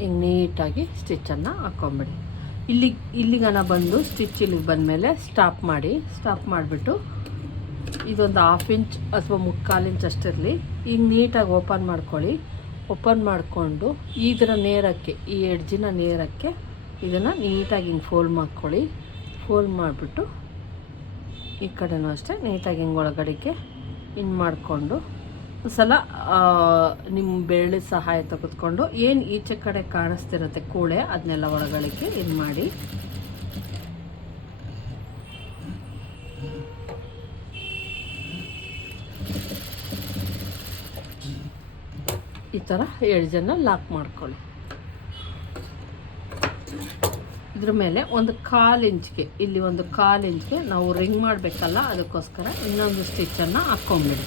ಹಿಂಗೆ ನೀಟಾಗಿ ಸ್ಟಿಚ್ಚನ್ನು ಹಾಕ್ಕೊಂಬಿಡಿ. ಇಲ್ಲಿಗನ ಬಂದು ಸ್ಟಿಚ್ ಇಲ್ಲಿಗೆ ಬಂದಮೇಲೆ ಸ್ಟಾಪ್ ಮಾಡಿ. ಸ್ಟಾಪ್ ಮಾಡಿಬಿಟ್ಟು ಇದೊಂದು 1/2 ಇಂಚ್ ಅಥವಾ 3/4 ಇಂಚ್ ಅಷ್ಟಿರಲಿ. ಈಗ ನೀಟಾಗಿ ಓಪನ್ ಮಾಡ್ಕೊಳ್ಳಿ. ಓಪನ್ ಮಾಡಿಕೊಂಡು ಇದರ ನೇರಕ್ಕೆ, ಈ ಎಡ್ಜಿನ ನೇರಕ್ಕೆ ಇದನ್ನು ನೀಟಾಗಿ ಹಿಂಗೆ ಫೋಲ್ಡ್ ಮಾಡ್ಕೊಳ್ಳಿ. ಫೋಲ್ಡ್ ಮಾಡಿಬಿಟ್ಟು ಈ ಕಡೆನೂ ಅಷ್ಟೇ ನೀಟಾಗಿ ಹಿಂಗೆ ಒಳಗಡೆಗೆ ಹಿಂಗೆ ಮಾಡಿಕೊಂಡು ಒಂದು ಸಲ ನಿಮ್ಮ ಬೆರಳಿನ ಸಹಾಯ ತೆಗೆದುಕೊಂಡು ಏನು ಈಚೆ ಕಡೆ ಕಾಣಿಸ್ತಿರುತ್ತೆ ಕೂಳೆ ಅದನ್ನೆಲ್ಲ ಒಳಗಡೆಗೆ ಇದು ಮಾಡಿ. ಈ ಥರ ಎಡ್ಜನ್ನು ಲಾಕ್ ಮಾಡ್ಕೊಳ್ಳಿ. ಇದ್ರ ಮೇಲೆ ಒಂದು 1/4 ಇಂಚ್ಗೆ, ಇಲ್ಲಿ ಒಂದು 1/4 ಇಂಚ್ಗೆ ನಾವು ರಿಂಗ್ ಮಾಡಬೇಕಲ್ಲ, ಅದಕ್ಕೋಸ್ಕರ ಇನ್ನೊಂದು ಸ್ಟಿಚ್ಚನ್ನು ಹಾಕ್ಕೊಂಬಿಡಿ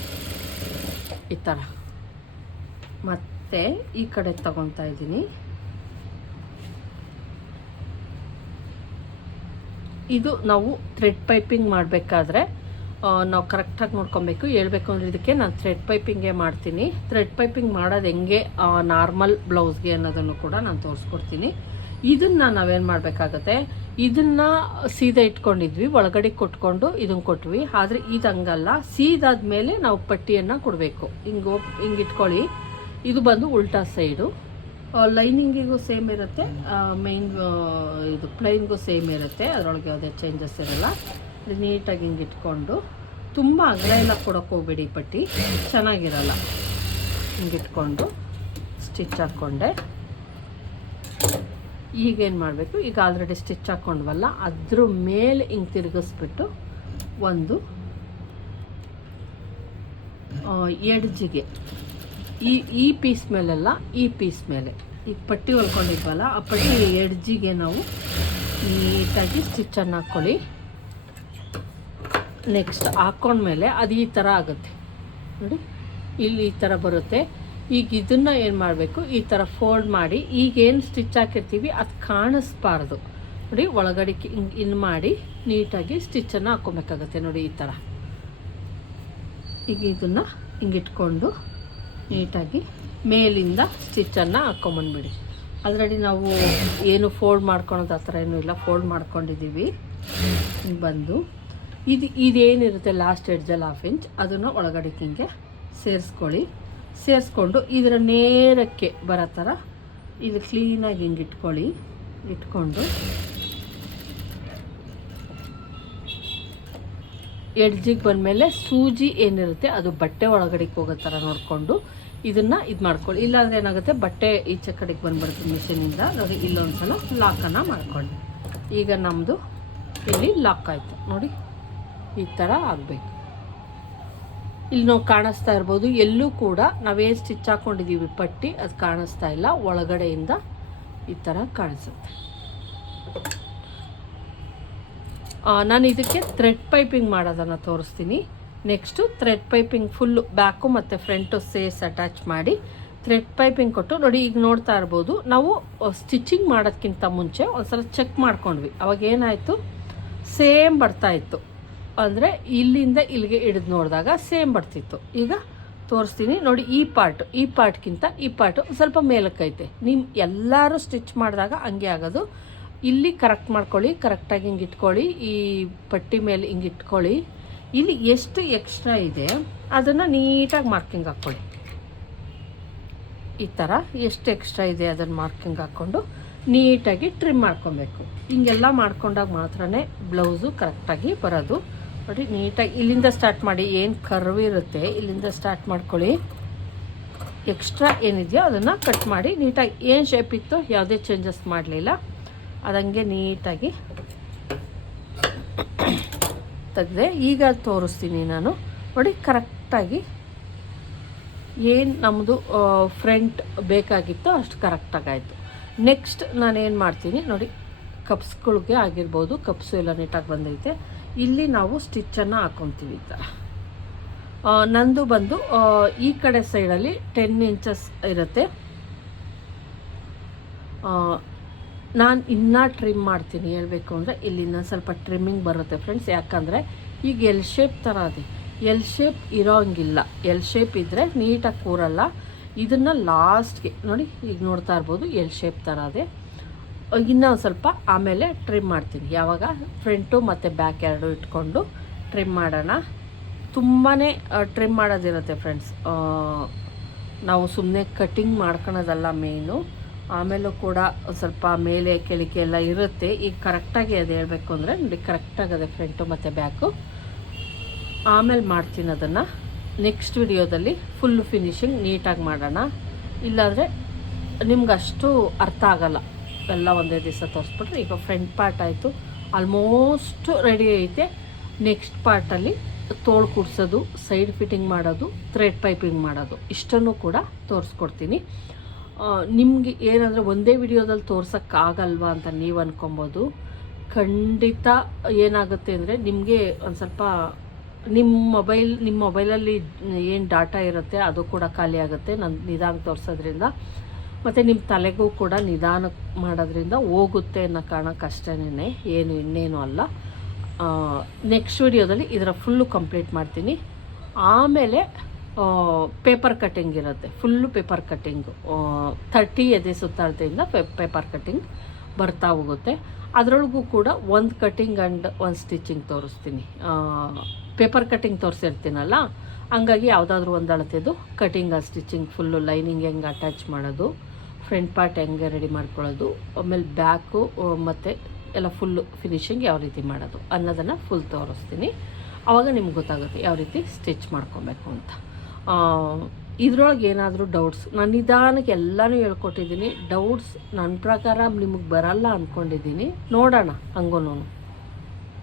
ಈ ಥರ. ಮತ್ತು ಈ ಕಡೆ ತಗೊತಾ ಇದ್ದೀನಿ. ಇದು ನಾವು ಥ್ರೆಡ್ ಪೈಪಿಂಗ್ ಮಾಡಬೇಕಾದ್ರೆ ನಾವು ಕರೆಕ್ಟಾಗಿ ನೋಡ್ಕೊಬೇಕು. ಹೇಳ್ಬೇಕು ಅಂದರೆ ಇದಕ್ಕೆ ನಾನು ಥ್ರೆಡ್ ಪೈಪಿಂಗೇ ಮಾಡ್ತೀನಿ. ಥ್ರೆಡ್ ಪೈಪಿಂಗ್ ಮಾಡೋದು ಹೆಂಗೆ ನಾರ್ಮಲ್ ಬ್ಲೌಸ್ಗೆ ಅನ್ನೋದನ್ನು ಕೂಡ ನಾನು ತೋರಿಸ್ಕೊಡ್ತೀನಿ. ಇದನ್ನು ನಾವೇನು ಮಾಡಬೇಕಾಗತ್ತೆ, ಇದನ್ನು ಸೀದಾ ಇಟ್ಕೊಂಡಿದ್ವಿ, ಒಳಗಡೆ ಕೊಟ್ಕೊಂಡು ಇದನ್ನು ಕೊಟ್ವಿ. ಆದರೆ ಇದು ಹಂಗಲ್ಲ, ಸೀದಾದ್ಮೇಲೆ ನಾವು ಪಟ್ಟಿಯನ್ನು ಕೊಡಬೇಕು. ಹಿಂಗೆ ಇಟ್ಕೊಳ್ಳಿ. ಇದು ಬಂದು ಉಲ್ಟಾ ಸೈಡು. ಲೈನಿಂಗಿಗೂ ಸೇಮ್ ಇರುತ್ತೆ, ಮೈನ್ ಇದು ಪ್ಲೈನ್ಗೂ ಸೇಮ್ ಇರುತ್ತೆ. ಅದರೊಳಗೆ ಯಾವುದೇ ಚೇಂಜಸ್ ಇರೋಲ್ಲ. ನೀಟಾಗಿ ಹಿಂಗೆ ಇಟ್ಕೊಂಡು ತುಂಬ ಅಗಲ ಎಲ್ಲ ಕೊಡೋಕೆ ಹೋಗ್ಬೇಡಿ, ಪಟ್ಟಿ ಚೆನ್ನಾಗಿರಲ್ಲ. ಹಿಂಗಿಟ್ಕೊಂಡು ಸ್ಟಿಚ್ ಹಾಕ್ಕೊಂಡೆ. ಈಗೇನು ಮಾಡಬೇಕು, ಈಗ ಆಲ್ರೆಡಿ ಸ್ಟಿಚ್ ಹಾಕ್ಕೊಂಡ್ವಲ್ಲ ಅದ್ರ ಮೇಲೆ ಹಿಂಗೆ ತಿರುಗಿಸ್ಬಿಟ್ಟು ಒಂದು ಎಡ್ಜಿಗೆ ಈ ಪೀಸ್ ಮೇಲೆಲ್ಲ ಈ ಪೀಸ್ ಮೇಲೆ ಈಗ ಪಟ್ಟಿ ಹೊಲ್ಕೊಂಡಿದ್ವಲ್ಲ ಆ ಪಟ್ಟಿ ಎಡ್ಜಿಗೆ ನಾವು ನೀಟಾಗಿ ಸ್ಟಿಚ್ಚನ್ನು ಹಾಕ್ಕೊಳ್ಳಿ. ನೆಕ್ಸ್ಟ್ ಹಾಕ್ಕೊಂಡ್ಮೇಲೆ ಅದು ಈ ಥರ ಆಗುತ್ತೆ ನೋಡಿ, ಇಲ್ಲಿ ಈ ಥರ ಬರುತ್ತೆ. ಈಗ ಇದನ್ನು ಏನು ಮಾಡಬೇಕು, ಈ ಥರ ಫೋಲ್ಡ್ ಮಾಡಿ ಈಗೇನು ಸ್ಟಿಚ್ ಹಾಕಿರ್ತೀವಿ ಅದು ಕಾಣಿಸ್ಬಾರ್ದು ನೋಡಿ. ಒಳಗಡೆ ಹಿಂಗೆ ಇನ್ನು ಮಾಡಿ ನೀಟಾಗಿ ಸ್ಟಿಚ್ಚನ್ನು ಹಾಕ್ಕೊಬೇಕಾಗತ್ತೆ ನೋಡಿ ಈ ಥರ. ಈಗ ಇದನ್ನು ಹಿಂಗಿಟ್ಕೊಂಡು ನೀಟಾಗಿ ಮೇಲಿಂದ ಸ್ಟಿಚ್ಚನ್ನು ಹಾಕ್ಕೊಂಬಂದ್ಬಿಡಿ. ಆಲ್ರೆಡಿ ನಾವು ಏನು ಫೋಲ್ಡ್ ಮಾಡ್ಕೊಳೋದು ಆ ಥರ ಏನೂ ಇಲ್ಲ, ಫೋಲ್ಡ್ ಮಾಡ್ಕೊಂಡಿದ್ದೀವಿ. ಬಂದು ಇದೇನಿರುತ್ತೆ ಲಾಸ್ಟ್ ಎಡ್ಜಲ್ಲಿ 1/2 ಇಂಚ್ ಅದನ್ನು ಒಳಗಡೆ ಹಿಂಗೆ ಸೇರಿಸ್ಕೊಳ್ಳಿ. ಸೇರಿಸ್ಕೊಂಡು ಇದರ ನೇರಕ್ಕೆ ಬರೋ ಥರ ಇದು ಕ್ಲೀನಾಗಿ ಹಿಂಗೆ ಇಟ್ಕೊಳ್ಳಿ. ಇಟ್ಕೊಂಡು ಎಡ್ಜಿಗೆ ಬಂದಮೇಲೆ ಸೂಜಿ ಏನಿರುತ್ತೆ ಅದು ಬಟ್ಟೆ ಒಳಗಡೆಗೆ ಹೋಗೋ ಥರ ನೋಡಿಕೊಂಡು ಇದನ್ನು ಇದು ಮಾಡ್ಕೊಳ್ಳಿ. ಇಲ್ಲಾಂದರೆ ಏನಾಗುತ್ತೆ, ಬಟ್ಟೆ ಈಚೆ ಕಡೆಗೆ ಬಂದ್ಬಿಡುತ್ತೆ ಮಿಷಿನಿಂದ. ನೋಡಿ ಇಲ್ಲೊಂದು ಸಲ ಲಾಕನ್ನು ಮಾಡ್ಕೊಳ್ಳಿ. ಈಗ ನಮ್ಮದು ಇಲ್ಲಿ ಲಾಕ್ ಆಯಿತು ನೋಡಿ. ಈ ಥರ ಆಗಬೇಕು. ಇಲ್ಲಿ ನಾವು ಕಾಣಿಸ್ತಾ ಇರ್ಬೋದು, ಎಲ್ಲೂ ಕೂಡ ನಾವೇನು ಸ್ಟಿಚ್ ಹಾಕ್ಕೊಂಡಿದ್ದೀವಿ ಪಟ್ಟಿ ಅದು ಕಾಣಿಸ್ತಾ ಇಲ್ಲ, ಒಳಗಡೆಯಿಂದ ಈ ಥರ ಕಾಣಿಸುತ್ತೆ. ನಾನು ಇದಕ್ಕೆ ಥ್ರೆಡ್ ಪೈಪಿಂಗ್ ಮಾಡೋದನ್ನು ತೋರಿಸ್ತೀನಿ. Next thread piping full back ಮತ್ತು ಫ್ರಂಟು ಸೇಸ್ ಅಟ್ಯಾಚ್ ಮಾಡಿ ಥ್ರೆಡ್ ಪೈಪಿಂಗ್ ಕೊಟ್ಟು ನೋಡಿ. ಈಗ ನೋಡ್ತಾ ಇರ್ಬೋದು, ನಾವು ಸ್ಟಿಚಿಂಗ್ ಮಾಡೋದಕ್ಕಿಂತ ಮುಂಚೆ ಒಂದ್ಸಲ ಚೆಕ್ ಮಾಡ್ಕೊಂಡ್ವಿ. ಅವಾಗ ಏನಾಯಿತು, ಸೇಮ್ ಬರ್ತಾಯಿತ್ತು. ಅಂದರೆ ಇಲ್ಲಿಂದ ಇಲ್ಲಿಗೆ ಹಿಡಿದು ನೋಡಿದಾಗ ಸೇಮ್ ಬರ್ತಿತ್ತು. ಈಗ ತೋರಿಸ್ತೀನಿ ನೋಡಿ. ಈ ಪಾರ್ಟ್ಗಿಂತ ಈ ಪಾರ್ಟು ಸ್ವಲ್ಪ ಮೇಲಕ್ಕೈತೆ. ನೀವು ಎಲ್ಲರೂ ಸ್ಟಿಚ್ ಮಾಡಿದಾಗ ಹಂಗೆ ಆಗೋದು. ಇಲ್ಲಿ ಕರೆಕ್ಟ್ ಮಾಡ್ಕೊಳ್ಳಿ, ಕರೆಕ್ಟಾಗಿ ಹಿಂಗೆ ಇಟ್ಕೊಳ್ಳಿ, ಈ ಪಟ್ಟಿ ಮೇಲೆ ಹಿಂಗೆ ಇಟ್ಕೊಳ್ಳಿ. ಇಲ್ಲಿ ಎಷ್ಟು ಎಕ್ಸ್ಟ್ರಾ ಇದೆ ಅದನ್ನು ನೀಟಾಗಿ ಮಾರ್ಕಿಂಗ್ ಹಾಕ್ಕೊಳ್ಳಿ. ಈ ಥರ ಎಷ್ಟು ಎಕ್ಸ್ಟ್ರಾ ಇದೆ ಅದನ್ನು ಮಾರ್ಕಿಂಗ್ ಹಾಕ್ಕೊಂಡು ನೀಟಾಗಿ ಟ್ರಿಮ್ ಮಾಡ್ಕೊಬೇಕು. ಹಿಂಗೆಲ್ಲ ಮಾಡ್ಕೊಂಡಾಗ ಮಾತ್ರ ಬ್ಲೌಸು ಕರೆಕ್ಟಾಗಿ ಬರೋದು. ನೋಡಿ, ನೀಟಾಗಿ ಇಲ್ಲಿಂದ ಸ್ಟಾರ್ಟ್ ಮಾಡಿ. ಏನು ಕರ್ವ್ ಇರುತ್ತೆ ಇಲ್ಲಿಂದ ಸ್ಟಾರ್ಟ್ ಮಾಡ್ಕೊಳ್ಳಿ. ಎಕ್ಸ್ಟ್ರಾ ಏನಿದೆಯೋ ಅದನ್ನು ಕಟ್ ಮಾಡಿ ನೀಟಾಗಿ. ಏನು ಶೇಪ್ ಇತ್ತು ಯಾವುದೇ ಚೇಂಜಸ್ ಮಾಡಲಿಲ್ಲ, ಅದಂಗೆ ನೀಟಾಗಿ ತೆಗೆದೆ. ಈಗ ತೋರಿಸ್ತೀನಿ ನಾನು. ನೋಡಿ, ಕರೆಕ್ಟಾಗಿ ಏನು ನಮ್ಮದು ಫ್ರಂಟ್ ಬೇಕಾಗಿತ್ತೋ ಅಷ್ಟು ಕರೆಕ್ಟಾಗಾಯಿತು. ನೆಕ್ಸ್ಟ್ ನಾನೇನು ಮಾಡ್ತೀನಿ ನೋಡಿ, ಕಪ್ಸ್ಗಳಿಗೆ ಆಗಿರ್ಬೋದು, ಕಪ್ಸು ಎಲ್ಲ ನೀಟಾಗಿ ಬಂದೈತೆ. ಇಲ್ಲಿ ನಾವು ಸ್ಟಿಚ್ಚನ್ನು ಹಾಕ್ಕೊತೀವಿ ಈ ಥರ. ನಂದು ಬಂದು ಈ ಕಡೆ ಸೈಡಲ್ಲಿ 10 ಇಂಚಸ್ ಇರುತ್ತೆ. ನಾನು ಇನ್ನೂ ಟ್ರಿಮ್ ಮಾಡ್ತೀನಿ. ಹೇಳಬೇಕು ಅಂದರೆ ಇಲ್ಲಿ ಇನ್ನೊಂದು ಸ್ವಲ್ಪ ಟ್ರಿಮ್ಮಿಂಗ್ ಬರುತ್ತೆ ಫ್ರೆಂಡ್ಸ್. ಯಾಕಂದರೆ ಈಗ ಎಲ್ ಶೇಪ್ ಥರ ಅದೇ, ಎಲ್ ಶೇಪ್ ಇರೋಂಗಿಲ್ಲ. ಎಲ್ ಶೇಪ್ ಇದ್ದರೆ ನೀಟಾಗಿ ಕೂರಲ್ಲ. ಇದನ್ನು ಲಾಸ್ಟ್ಗೆ ನೋಡಿ, ಈಗ ನೋಡ್ತಾ ಇರ್ಬೋದು ಎಲ್ ಶೇಪ್ ಥರ ಅದೇ. ಇನ್ನೂ ಸ್ವಲ್ಪ ಆಮೇಲೆ ಟ್ರಿಮ್ ಮಾಡ್ತೀನಿ. ಯಾವಾಗ ಫ್ರಂಟು ಮತ್ತು ಬ್ಯಾಕ್ ಎರಡು ಇಟ್ಕೊಂಡು ಟ್ರಿಮ್ ಮಾಡೋಣ. ತುಂಬಾ ಟ್ರಿಮ್ ಮಾಡೋದಿರುತ್ತೆ ಫ್ರೆಂಡ್ಸ್. ನಾವು ಸುಮ್ಮನೆ ಕಟ್ಟಿಂಗ್ ಮಾಡ್ಕೊಳೋದಲ್ಲ ಮೇಯ್ನು. ಆಮೇಲೂ ಕೂಡ ಸ್ವಲ್ಪ ಮೇಲೆ ಕೆಳಗೆ ಎಲ್ಲ ಇರುತ್ತೆ. ಈಗ ಕರೆಕ್ಟಾಗಿ ಅದು ಹೇಳಬೇಕು ಅಂದರೆ ನೋಡಿ, ಕರೆಕ್ಟಾಗದೆ ಫ್ರಂಟು ಮತ್ತು ಬ್ಯಾಕು. ಆಮೇಲೆ ಮಾಡ್ತೀನಿ ಅದನ್ನು ನೆಕ್ಸ್ಟ್ ವಿಡಿಯೋದಲ್ಲಿ. ಫುಲ್ಲು ಫಿನಿಶಿಂಗ್ ನೀಟಾಗಿ ಮಾಡೋಣ. ಇಲ್ಲಾಂದರೆ ನಿಮ್ಗೆ ಅಷ್ಟು ಅರ್ಥ ಆಗಲ್ಲ. ಎಲ್ಲ ಒಂದೇ ದಿವಸ ತೋರಿಸ್ಬಿಟ್ರೆ. ಈಗ ಫ್ರಂಟ್ ಪಾರ್ಟ್ ಆಯಿತು, ಆಲ್ಮೋಸ್ಟ್ ರೆಡಿ ಐತೆ. ನೆಕ್ಸ್ಟ್ ಪಾರ್ಟಲ್ಲಿ ತೋಳು ಕುಡ್ಸೋದು, ಸೈಡ್ ಫಿಟ್ಟಿಂಗ್ ಮಾಡೋದು, ಥ್ರೆಡ್ ಪೈಪಿಂಗ್ ಮಾಡೋದು, ಇಷ್ಟನ್ನು ಕೂಡ ತೋರಿಸ್ಕೊಡ್ತೀನಿ. ನಿಮಗೆ ಏನಂದರೆ ಒಂದೇ ವಿಡಿಯೋದಲ್ಲಿ ತೋರ್ಸೋಕ್ಕಾಗಲ್ವಾ ಅಂತ ನೀವು ಅಂದ್ಕೊಬೋದು. ಖಂಡಿತ ಏನಾಗುತ್ತೆ ಅಂದರೆ ನಿಮಗೆ ಒಂದು ಸ್ವಲ್ಪ ನಿಮ್ಮ ಮೊಬೈಲಲ್ಲಿ ಏನು ಡಾಟಾ ಇರುತ್ತೆ ಅದು ಕೂಡ ಖಾಲಿ ಆಗುತ್ತೆ ನಾನು ನಿಧಾನ ತೋರಿಸೋದ್ರಿಂದ. ಮತ್ತು ನಿಮ್ಮ ತಲೆಗೂ ಕೂಡ ನಿಧಾನ ಮಾಡೋದ್ರಿಂದ ಹೋಗುತ್ತೆ ಅನ್ನೋ ಕಾರಣಕ್ಕಷ್ಟೇನೆ, ಏನು ಇನ್ನೇನು ಅಲ್ಲ. ನೆಕ್ಸ್ಟ್ ವಿಡಿಯೋದಲ್ಲಿ ಇದರ ಫುಲ್ಲು ಕಂಪ್ಲೀಟ್ ಮಾಡ್ತೀನಿ. ಆಮೇಲೆ ಪೇಪರ್ ಕಟ್ಟಿಂಗ್ ಇರುತ್ತೆ, ಫುಲ್ಲು ಪೇಪರ್ ಕಟ್ಟಿಂಗು 30 ಎದೆ ಸುತ್ತಾಳ್ತೆಯಿಂದ ಪೇಪರ್ ಕಟ್ಟಿಂಗ್ ಬರ್ತಾ ಹೋಗುತ್ತೆ. ಅದರೊಳಗೂ ಕೂಡ ಒಂದು ಕಟ್ಟಿಂಗ್ ಆ್ಯಂಡ್ ಒಂದು ಸ್ಟಿಚಿಂಗ್ ತೋರಿಸ್ತೀನಿ. ಪೇಪರ್ ಕಟ್ಟಿಂಗ್ ತೋರಿಸಿರ್ತೀನಲ್ಲ, ಹಂಗಾಗಿ ಯಾವುದಾದ್ರೂ ಒಂದು ಅಳತೆದು ಕಟ್ಟಿಂಗ್ ಆ ಸ್ಟಿಚಿಂಗ್ ಫುಲ್ಲು ಲೈನಿಂಗ್ ಹೆಂಗೆ ಅಟ್ಯಾಚ್ ಮಾಡೋದು, ಫ್ರಂಟ್ ಪಾರ್ಟ್ ಹೆಂಗೆ ರೆಡಿ ಮಾಡ್ಕೊಳ್ಳೋದು, ಆಮೇಲೆ ಬ್ಯಾಕು ಮತ್ತು ಎಲ್ಲ ಫುಲ್ಲು ಫಿನಿಶಿಂಗ್ ಯಾವ ರೀತಿ ಮಾಡೋದು ಅನ್ನೋದನ್ನು ಫುಲ್ ತೋರಿಸ್ತೀನಿ. ಆವಾಗ ನಿಮ್ಗೆ ಗೊತ್ತಾಗುತ್ತೆ ಯಾವ ರೀತಿ ಸ್ಟಿಚ್ ಮಾಡ್ಕೊಬೇಕು ಅಂತ. ಇದ್ರೊಳಗೆ ಏನಾದರೂ ಡೌಟ್ಸ್, ನಾನು ನಿಧಾನಕ್ಕೆ ಎಲ್ಲನೂ ಹೇಳ್ಕೊಟ್ಟಿದ್ದೀನಿ. ಡೌಟ್ಸ್ ನನ್ನ ಪ್ರಕಾರ ನಿಮಗೆ ಬರಲ್ಲ ಅಂದ್ಕೊಂಡಿದ್ದೀನಿ. ನೋಡೋಣ ಹಂಗೂ.